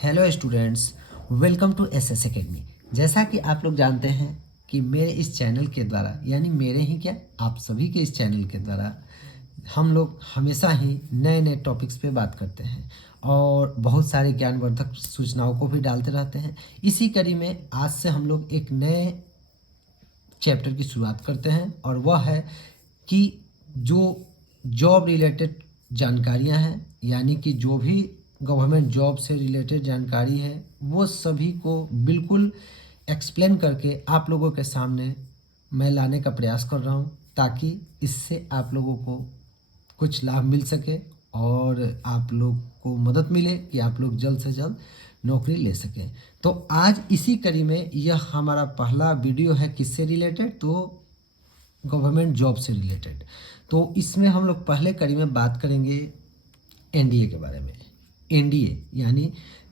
Hello students, welcome to SS Academy. जैसा कि आप लोग जानते हैं कि मेरे इस चैनल के द्वारा, यानी मेरे ही क्या, आप सभी के इस चैनल के द्वारा हम लोग हमेशा ही नए नए टॉपिक्स पे बात करते हैं और बहुत सारे ज्ञानवर्धक सूचनाओं को भी डालते रहते हैं। इसी कड़ी में आज से हम लोग एक नए चैप्टर की शुरुआत करते हैं और वह है कि जो जॉब रिलेटेड जानकारियां हैं, यानी कि जो भी गवर्नमेंट जॉब से रिलेटेड जानकारी है वो सभी को बिल्कुल एक्सप्लेन करके आप लोगों के सामने मैं लाने का प्रयास कर रहा हूँ, ताकि इससे आप लोगों को कुछ लाभ मिल सके और आप लोग को मदद मिले कि आप लोग जल्द से जल्द नौकरी ले सकें। तो आज इसी कड़ी में यह हमारा पहला वीडियो है किससे रिलेटेड, तो गवर्नमेंट जॉब से रिलेटेड। तो इसमें हम लोग पहले कड़ी में बात करेंगे एनडीए के बारे में। एनडीए यानी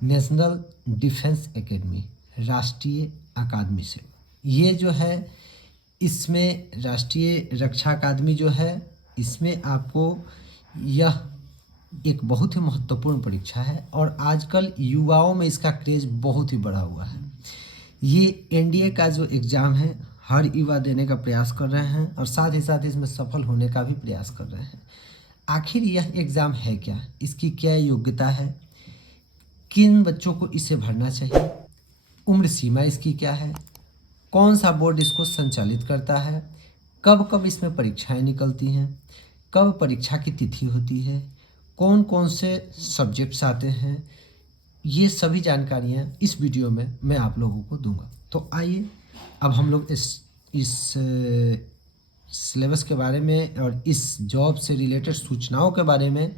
नेशनल डिफेंस एकेडमी, राष्ट्रीय अकादमी से। ये जो है, इसमें राष्ट्रीय रक्षा अकादमी जो है, इसमें आपको यह एक बहुत ही महत्वपूर्ण परीक्षा है और आजकल युवाओं में इसका क्रेज बहुत ही बढ़ा हुआ है। ये एनडीए का जो एग्ज़ाम है हर युवा देने का प्रयास कर रहे हैं और साथ ही साथ इसमें सफल होने का भी प्रयास कर रहे हैं। आखिर यह एग्ज़ाम है क्या, इसकी क्या योग्यता है, किन बच्चों को इसे भरना चाहिए, उम्र सीमा इसकी क्या है, कौन सा बोर्ड इसको संचालित करता है, कब कब इसमें परीक्षाएं निकलती हैं, कब परीक्षा की तिथि होती है, कौन कौन से सब्जेक्ट्स आते हैं, ये सभी जानकारियाँ इस वीडियो में मैं आप लोगों को दूंगा। तो आइए अब हम लोग इस सिलेबस के बारे में और इस जॉब से रिलेटेड सूचनाओं के बारे में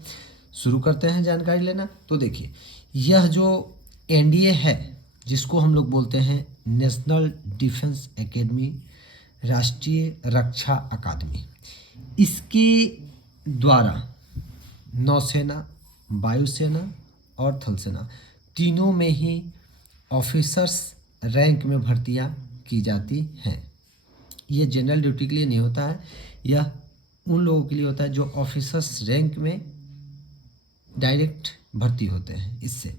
शुरू करते हैं जानकारी लेना। तो देखिए, यह जो एनडीए है जिसको हम लोग बोलते हैं नेशनल डिफेंस एकेडमी, राष्ट्रीय रक्षा अकादमी, इसके द्वारा नौसेना, वायुसेना और थल सेना तीनों में ही ऑफिसर्स रैंक में भर्तियां की जाती हैं। ये जनरल ड्यूटी के लिए नहीं होता है, यह उन लोगों के लिए होता है जो ऑफिसर्स रैंक में डायरेक्ट भर्ती होते हैं। इससे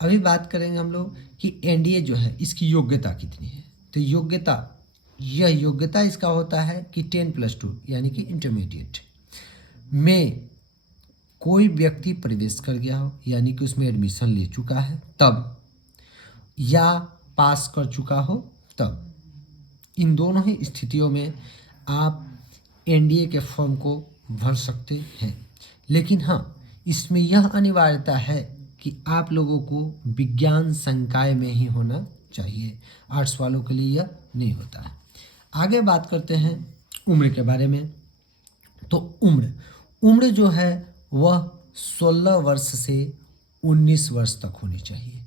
अभी बात करेंगे हम लोग कि एनडीए जो है इसकी योग्यता कितनी है। तो योग्यता इसका होता है कि 10+2 यानी कि इंटरमीडिएट में कोई व्यक्ति प्रवेश कर गया हो, यानी कि उसमें एडमिशन ले चुका है तब, या पास कर चुका हो तब। इन दोनों ही स्थितियों में आप एनडीए के फॉर्म को भर सकते हैं। लेकिन हाँ, इसमें यह अनिवार्यता है कि आप लोगों को विज्ञान संकाय में ही होना चाहिए, आर्ट्स वालों के लिए यह नहीं होता है। आगे बात करते हैं उम्र के बारे में। तो उम्र जो है वह 16 वर्ष से 19 वर्ष तक होनी चाहिए।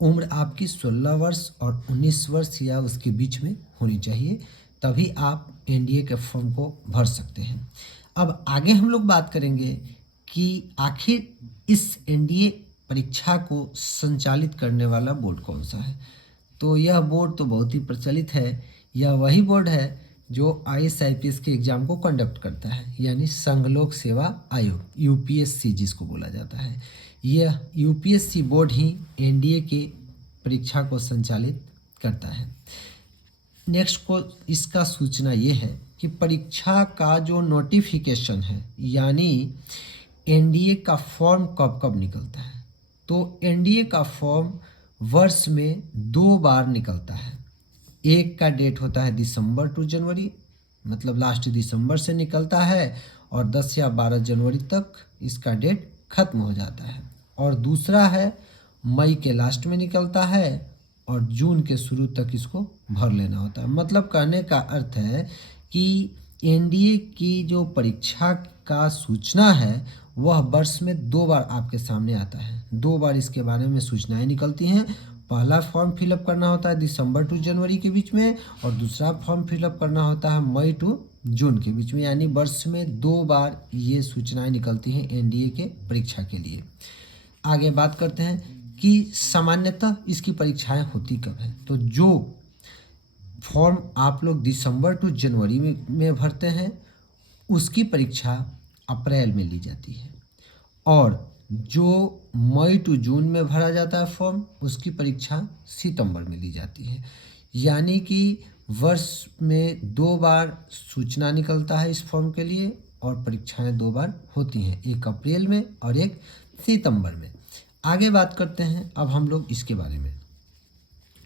उम्र आपकी 16 वर्ष और 19 वर्ष या उसके बीच में होनी चाहिए, तभी आप एनडीए के फॉर्म को भर सकते हैं। अब आगे हम लोग बात करेंगे कि आखिर इस एनडीए परीक्षा को संचालित करने वाला बोर्ड कौन सा है। तो यह बोर्ड तो बहुत ही प्रचलित है, यह वही बोर्ड है जो IAS-IPS के एग्ज़ाम को कंडक्ट करता है, यानी संघ लोक सेवा आयोग, यूपीएससी जिसको बोला जाता है। यह यूपीएससी बोर्ड ही एनडीए के परीक्षा को संचालित करता है। नेक्स्ट को इसका सूचना ये है कि परीक्षा का जो नोटिफिकेशन है, यानी एनडीए का फॉर्म कब कब निकलता है। तो एनडीए का फॉर्म वर्ष में 2 बार निकलता है। एक का डेट होता है दिसंबर टू जनवरी, मतलब लास्ट दिसंबर से निकलता है और 10 या 12 जनवरी तक इसका डेट खत्म हो जाता है। और दूसरा है मई के लास्ट में निकलता है और जून के शुरू तक इसको भर लेना होता है। मतलब कहने का अर्थ है कि एनडीए की जो परीक्षा का सूचना है वह वर्ष में 2 बार आपके सामने आता है। 2 बार इसके बारे में सूचनाएं निकलती हैं। पहला फॉर्म फिलअप करना होता है दिसंबर टू जनवरी के बीच में और दूसरा फॉर्म फिलअप करना होता है मई टू जून के बीच में, यानी वर्ष में 2 बार ये सूचनाएं निकलती हैं एनडीए के परीक्षा के लिए। आगे बात करते हैं कि सामान्यतः इसकी परीक्षाएं होती कब हैं। तो जो फॉर्म आप लोग दिसंबर टू जनवरी में भरते हैं उसकी परीक्षा अप्रैल में ली जाती है, और जो मई टू जून में भरा जाता है फॉर्म, उसकी परीक्षा सितंबर में ली जाती है। यानी कि वर्ष में 2 बार सूचना निकलता है इस फॉर्म के लिए और परीक्षाएं 2 बार होती हैं, एक अप्रैल में और एक सितंबर में। आगे बात करते हैं अब हम लोग इसके बारे में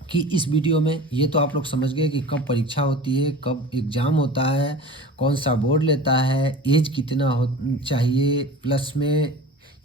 कि इस वीडियो में ये तो आप लोग समझ गए कि कब परीक्षा होती है, कब एग्ज़ाम होता है, कौन सा बोर्ड लेता है, एज कितना हो चाहिए, प्लस में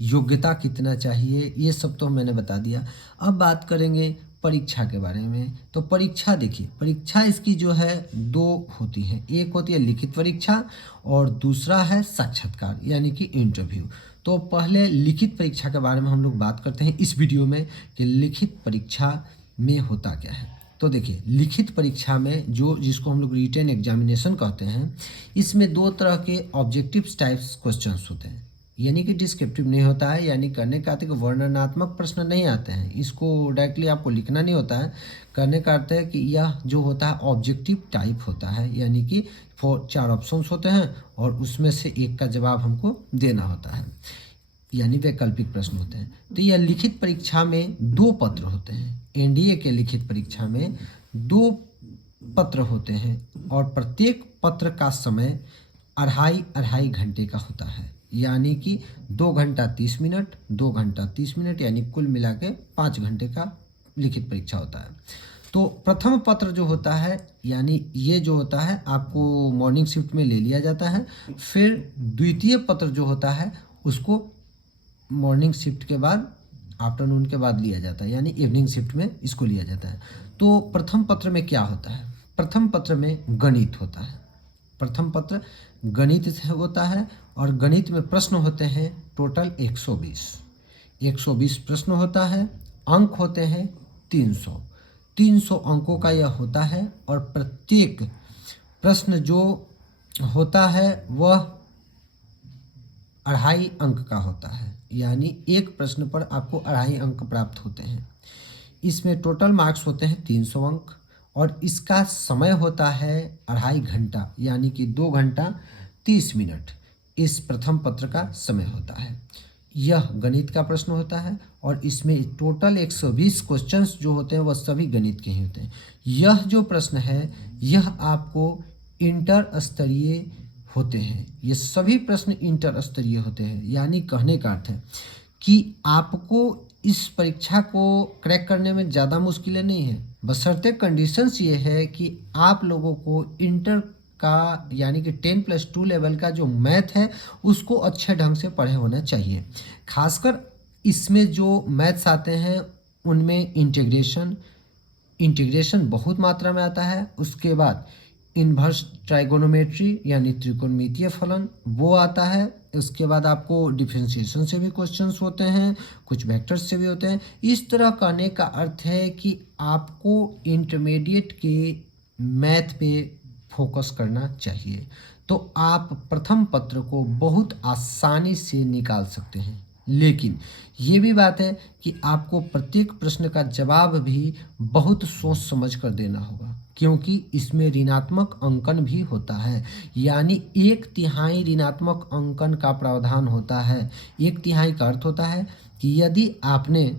योग्यता कितना चाहिए, ये सब तो मैंने बता दिया। अब बात करेंगे परीक्षा के बारे में। तो परीक्षा देखिए, परीक्षा इसकी जो है 2 होती हैं, एक होती है लिखित परीक्षा और दूसरा है साक्षात्कार यानी कि इंटरव्यू। तो पहले लिखित परीक्षा के बारे में हम लोग बात करते हैं इस वीडियो में कि लिखित परीक्षा में होता क्या है। तो देखिए, लिखित परीक्षा में जिसको हम लोग रिटन एग्जामिनेशन कहते हैं, इसमें 2 तरह के ऑब्जेक्टिव टाइप्स क्वेश्चंस होते हैं, यानी कि डिस्क्रिप्टिव नहीं होता है, यानी करने का अर्थ है कि वर्णनात्मक प्रश्न नहीं आते हैं, इसको डायरेक्टली आपको लिखना नहीं होता है। करने का अर्थ है कि यह जो होता है ऑब्जेक्टिव टाइप होता है, यानी कि 4 ऑप्शंस होते हैं और उसमें से एक का जवाब हमको देना होता है, यानी वैकल्पिक प्रश्न होते हैं। तो यह लिखित परीक्षा में 2 पत्र होते हैं। एनडीए के लिखित परीक्षा में 2 पत्र होते हैं और प्रत्येक पत्र का समय 2.5 घंटे का होता है, यानी कि 2 घंटा 30 मिनट, 2 घंटा 30 मिनट, यानी कुल मिला के 5 घंटे का लिखित परीक्षा होता है। तो प्रथम पत्र जो होता है, यानी ये जो होता है आपको मॉर्निंग शिफ्ट में ले लिया जाता है। फिर द्वितीय पत्र जो होता है उसको मॉर्निंग शिफ्ट के बाद, आफ्टरनून के बाद लिया जाता है, यानी इवनिंग शिफ्ट में इसको लिया जाता है। तो प्रथम पत्र में क्या होता है? प्रथम पत्र में गणित होता है। प्रथम पत्र गणित से होता है और गणित में प्रश्न होते हैं टोटल 120 प्रश्न होता है। अंक होते हैं 300 अंकों का यह होता है और प्रत्येक प्रश्न जो होता है वह 2.5 अंक का होता है, यानी एक प्रश्न पर आपको 2.5 अंक प्राप्त होते हैं। इसमें टोटल मार्क्स होते हैं 300 अंक और इसका समय होता है 2.5 घंटा, यानी कि 2 घंटा 30 मिनट इस प्रथम पत्र का समय होता है। यह गणित का प्रश्न होता है और इसमें टोटल 120 क्वेश्चंस जो होते हैं वह सभी गणित के ही होते हैं। यह जो प्रश्न है यह आपको इंटर स्तरीय होते हैं, ये सभी प्रश्न इंटर स्तरीय होते हैं, यानी कहने का अर्थ है कि आपको इस परीक्षा को क्रैक करने में ज़्यादा मुश्किलें नहीं हैं, बशर्ते कंडीशंस ये है कि आप लोगों को इंटर का यानी कि 10+2 लेवल का जो मैथ है उसको अच्छे ढंग से पढ़े होना चाहिए। खासकर इसमें जो मैथ्स आते हैं उनमें इंटीग्रेशन बहुत मात्रा में आता है। उसके बाद इन्वर्स ट्राइगोनोमेट्री यानी त्रिकोणमितीय फलन वो आता है। उसके बाद आपको डिफरेंशिएशन से भी क्वेश्चंस होते हैं, कुछ वेक्टर्स से भी होते हैं। इस तरह कहने का अर्थ है कि आपको इंटरमीडिएट के मैथ पे फोकस करना चाहिए, तो आप प्रथम पत्र को बहुत आसानी से निकाल सकते हैं। लेकिन ये भी बात है कि आपको प्रत्येक प्रश्न का जवाब भी बहुत सोच समझ कर देना होगा, क्योंकि इसमें ऋणात्मक अंकन भी होता है, यानी 1/3 ऋणात्मक अंकन का प्रावधान होता है। 1/3 का अर्थ होता है कि यदि आपने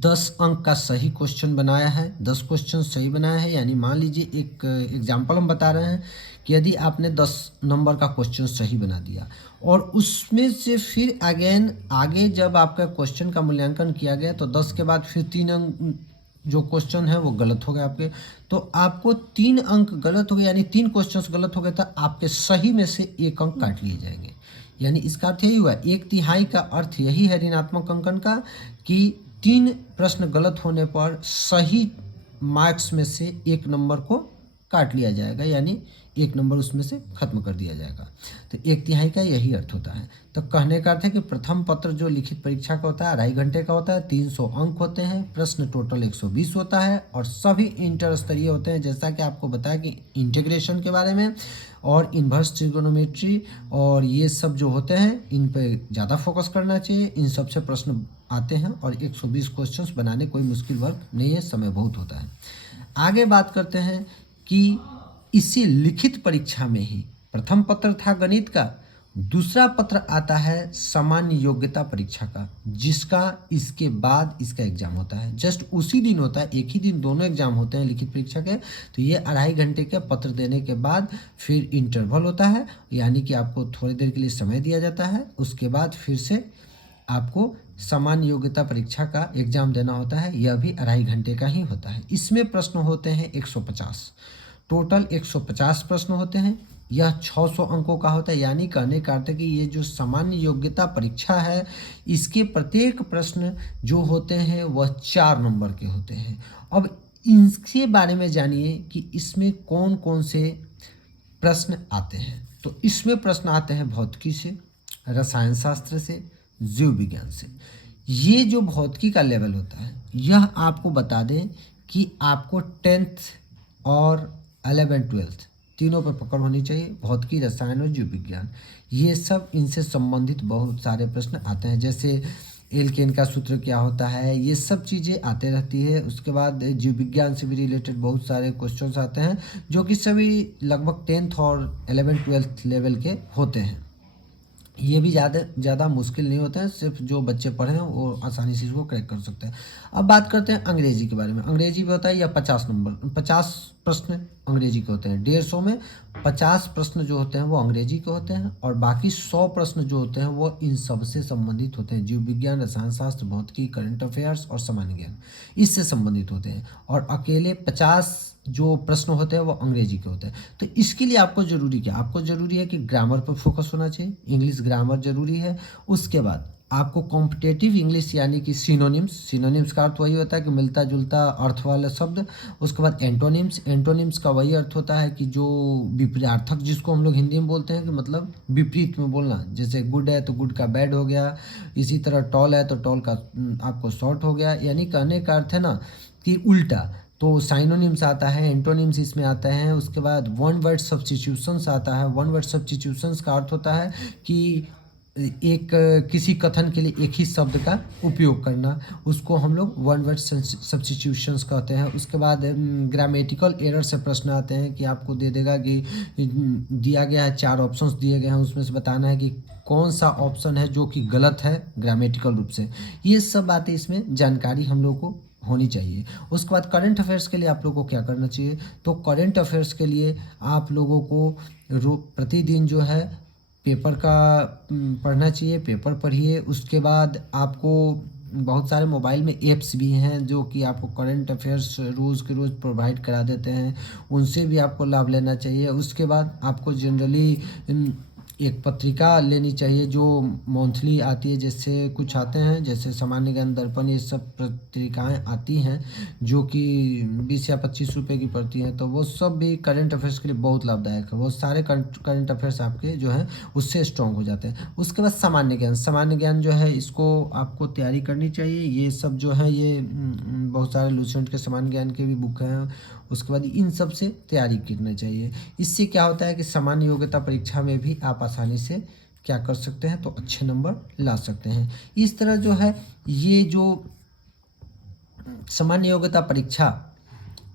10 अंक का सही क्वेश्चन बनाया है, 10 क्वेश्चन सही बनाया है, यानी मान लीजिए एक एग्जाम्पल हम बता रहे हैं कि यदि आपने 10 नंबर का क्वेश्चन सही बना दिया और उसमें से फिर अगेन आगे जब आपका क्वेश्चन का मूल्यांकन किया गया तो 10 के बाद फिर 3 अंक जो क्वेश्चन है वो गलत हो गए आपके, तो आपको 3 अंक गलत हो गए, यानी 3 क्वेश्चन गलत हो गए, तो आपके सही में से 1 अंक काट लिए जाएंगे। यानी इसका अर्थ यही हुआ, 1/3 का अर्थ यही है ऋणात्मक अंकन का कि 3 प्रश्न गलत होने पर सही मार्क्स में से 1 नंबर को काट लिया जाएगा, यानी 1 नंबर उसमें से खत्म कर दिया जाएगा। तो 1/3 का यही अर्थ होता है। तो कहने का अर्थ है कि प्रथम पत्र जो लिखित परीक्षा का होता है 2.5 घंटे का होता है, 300 अंक होते हैं, प्रश्न टोटल 120 होता है और सभी इंटर स्तरीय होते हैं। जैसा कि आपको बताया कि इंटीग्रेशन के बारे में और इन्वर्स ट्रिगोनोमेट्री और ये सब जो होते हैं इन पे ज़्यादा फोकस करना चाहिए। इन सब से प्रश्न आते हैं और 120 क्वेश्चंस बनाने कोई मुश्किल वर्क नहीं है, समय बहुत होता है। आगे बात करते हैं कि इसी लिखित परीक्षा में ही प्रथम पत्र था गणित का दूसरा पत्र आता है सामान्य योग्यता परीक्षा का, जिसका इसके बाद इसका एग्जाम होता है, जस्ट उसी दिन होता है, एक ही दिन दोनों एग्जाम होते हैं लिखित परीक्षा के। तो ये 2.5 घंटे के पत्र देने के बाद फिर इंटरवल होता है, यानी कि आपको थोड़ी देर के लिए समय दिया जाता है, उसके बाद फिर से आपको सामान्य योग्यता परीक्षा का एग्जाम देना होता है। यह भी 2.5 घंटे का ही होता है। इसमें प्रश्न होते हैं 150, टोटल 150 प्रश्न होते हैं। यह 600 अंकों का होता है, यानी कहने का अर्थ है कि ये जो सामान्य योग्यता परीक्षा है, इसके प्रत्येक प्रश्न जो होते हैं वह 4 नंबर के होते हैं। अब इनके बारे में जानिए कि इसमें कौन कौन से प्रश्न आते हैं। तो इसमें प्रश्न आते हैं भौतिकी से, रसायन शास्त्र से, जीव विज्ञान से। ये जो भौतिकी का लेवल होता है, यह आपको बता दें कि आपको 10th और 11th 12th तीनों पर पकड़ होनी चाहिए। भौतिकी, रसायन और जीव विज्ञान, ये सब इनसे संबंधित बहुत सारे प्रश्न आते हैं, जैसे एल्केन का सूत्र क्या होता है, ये सब चीज़ें आते रहती है। उसके बाद जीव विज्ञान से भी रिलेटेड बहुत सारे क्वेश्चंस आते हैं, जो कि सभी लगभग 10th और 11th 12th लेवल के होते हैं। ये भी ज़्यादा मुश्किल नहीं होता है, सिर्फ जो बच्चे पढ़े हैं वो आसानी से इसको क्रैक कर सकते हैं। अब बात करते हैं अंग्रेजी के बारे में। अंग्रेजी में होता है या 50 प्रश्न अंग्रेजी के होते हैं। 150 में 50 प्रश्न जो होते हैं वो अंग्रेजी के होते हैं, और बाकी 100 प्रश्न जो होते हैं वो इन सब से संबंधित होते हैं। जीव विज्ञान, रसायन शास्त्र, भौतिकी, करंट अफेयर्स और सामान्य ज्ञान, इससे संबंधित होते हैं। और अकेले 50 जो प्रश्न होते हैं वो अंग्रेजी के होते हैं। तो इसके लिए आपको ज़रूरी क्या, आपको ज़रूरी है कि ग्रामर पर फोकस होना चाहिए, इंग्लिश ग्रामर ज़रूरी है। उसके बाद आपको कॉम्पिटेटिव इंग्लिश यानी कि सिनोनिम्स का अर्थ वही होता है कि मिलता जुलता अर्थ वाला शब्द। उसके बाद एंटोनिम्स का वही अर्थ होता है कि जो विपरीतार्थक, जिसको हम लोग हिंदी में बोलते हैं कि मतलब विपरीत में बोलना। जैसे गुड है तो गुड का बैड हो गया, इसी तरह टॉल है तो टॉल का आपको शॉर्ट हो गया, यानी कहने का अर्थ है ना कि उल्टा। तो साइनोनिम्स आता है, एंटोनिम्स इसमें आता है। उसके बाद वन वर्ड सब्स्टिट्यूशंस आता है। वन वर्ड सब्स्टिट्यूशंस का अर्थ होता है कि एक किसी कथन के लिए एक ही शब्द का उपयोग करना, उसको हम लोग वन वर्ड सब्स्टिट्यूशंस कहते हैं। उसके बाद ग्रामेटिकल एरर से प्रश्न आते हैं कि आपको दे देगा कि दिया गया है 4 ऑप्शंस दिए गए हैं, उसमें से बताना है कि कौन सा ऑप्शन है जो कि गलत है ग्रामेटिकल रूप से। ये सब बातें इसमें जानकारी हम लोग को होनी चाहिए। उसके बाद करंट अफेयर्स के लिए आप लोगों को क्या करना चाहिए, तो करंट अफेयर्स के लिए आप लोगों को प्रतिदिन जो है पेपर का पढ़ना चाहिए, पेपर पढ़िए। उसके बाद आपको बहुत सारे मोबाइल में ऐप्स भी हैं जो कि आपको करंट अफेयर्स रोज़ के रोज़ प्रोवाइड करा देते हैं, उनसे भी आपको लाभ लेना चाहिए। उसके बाद आपको जनरली एक पत्रिका लेनी चाहिए जो मंथली आती है, जैसे कुछ आते हैं जैसे सामान्य ज्ञान दर्पण, ये सब पत्रिकाएं आती हैं जो कि 20 या 25 रुपए की पड़ती हैं। तो वो सब भी करंट अफेयर्स के लिए बहुत लाभदायक है। वो सारे करंट अफेयर्स आपके जो हैं उससे स्ट्रॉन्ग हो जाते हैं। उसके बाद सामान्य ज्ञान जो है इसको आपको तैयारी करनी चाहिए। ये सब जो है ये बहुत सारे लूसेंट के सामान्य ज्ञान के भी बुक हैं। उसके बाद इन सब से तैयारी करनी चाहिए। इससे क्या होता है कि सामान्य योग्यता परीक्षा में भी आप आसानी से क्या कर सकते हैं, तो अच्छे नंबर ला सकते हैं। इस तरह जो है ये जो सामान्य योग्यता परीक्षा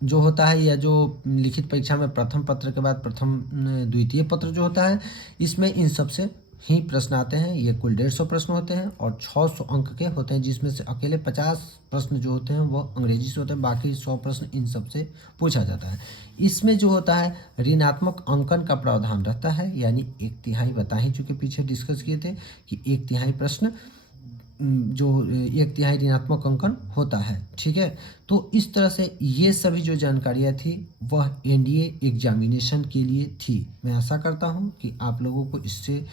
जो होता है, या जो लिखित परीक्षा में प्रथम पत्र के बाद प्रथम द्वितीय पत्र जो होता है, इसमें इन सब से ही प्रश्न आते हैं। ये कुल 150 प्रश्न होते हैं और 600 अंक के होते हैं, जिसमें से अकेले 50 प्रश्न जो होते हैं वो अंग्रेजी से होते हैं, बाकी 100 प्रश्न इन सब से पूछा जाता है। इसमें जो होता है ऋणात्मक अंकन का प्रावधान रहता है, यानी 1/3 बता ही चुके, पीछे डिस्कस किए थे कि 1/3 प्रश्न जो 1/3 ऋणात्मक अंकन होता है। ठीक है, तो इस तरह से ये सभी जो जानकारियाँ थी वह एनडीए एग्जामिनेशन के लिए थी। मैं आशा करता हूँ कि आप लोगों को इससे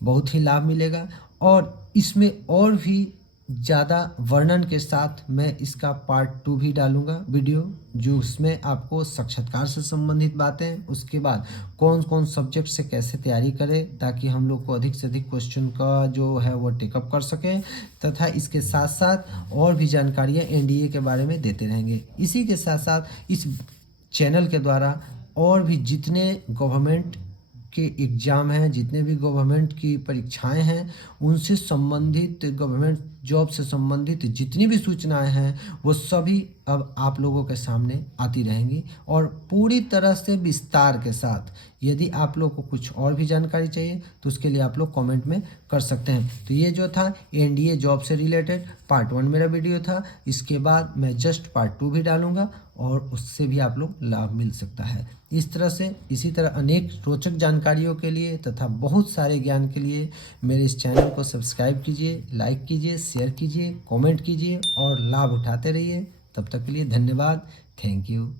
बहुत ही लाभ मिलेगा, और इसमें और भी ज़्यादा वर्णन के साथ मैं इसका पार्ट 2 भी डालूंगा वीडियो, जो उसमें आपको साक्षात्कार से संबंधित बातें, उसके बाद कौन कौन सब्जेक्ट से कैसे तैयारी करें ताकि हम लोग को अधिक से अधिक क्वेश्चन का जो है वो टेकअप कर सकें, तथा इसके साथ साथ और भी जानकारियाँ एनडीए के बारे में देते रहेंगे। इसी के साथ साथ इस चैनल के द्वारा और भी जितने गवर्नमेंट के एग्ज़ाम हैं, जितने भी गवर्नमेंट की परीक्षाएं हैं, उनसे संबंधित गवर्नमेंट जॉब से संबंधित जितनी भी सूचनाएं हैं वो सभी अब आप लोगों के सामने आती रहेंगी और पूरी तरह से विस्तार के साथ। यदि आप लोग को कुछ और भी जानकारी चाहिए तो उसके लिए आप लोग कमेंट में कर सकते हैं। तो ये जो था एनडीए जॉब से रिलेटेड पार्ट 1 मेरा वीडियो था। इसके बाद मैं जस्ट पार्ट 2 भी डालूंगा और उससे भी आप लोग लाभ मिल सकता है। इस तरह से इसी तरह अनेक रोचक जानकारियों के लिए तथा बहुत सारे ज्ञान के लिए मेरे इस चैनल को सब्सक्राइब कीजिए, लाइक कीजिए, शेयर कीजिए, कमेंट कीजिए और लाभ उठाते रहिए। तब तक के लिए धन्यवाद। Thank you.